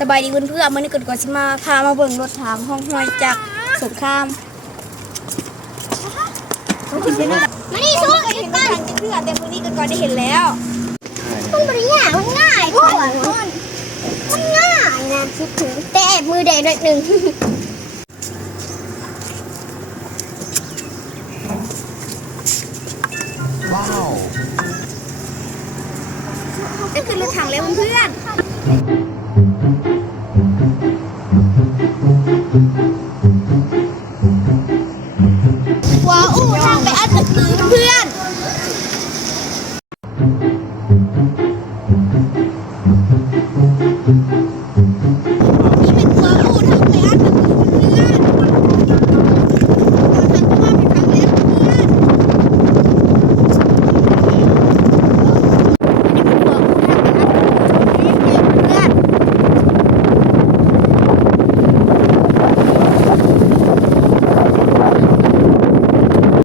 สบายดีเพื่อนๆมื้อนี้ก่อนสิมาพามาเบิ่งรถถามห้องห้อยจากสงครามมานี่สู้เห็นบ้านเพื่อนแต่มื้อนี้ก่อนได้เห็นแล้วมันบ่ได้ยากมันง่ายทุกคนมันง่ายนะคิดถึงแต่มือแดงหน่อยนึง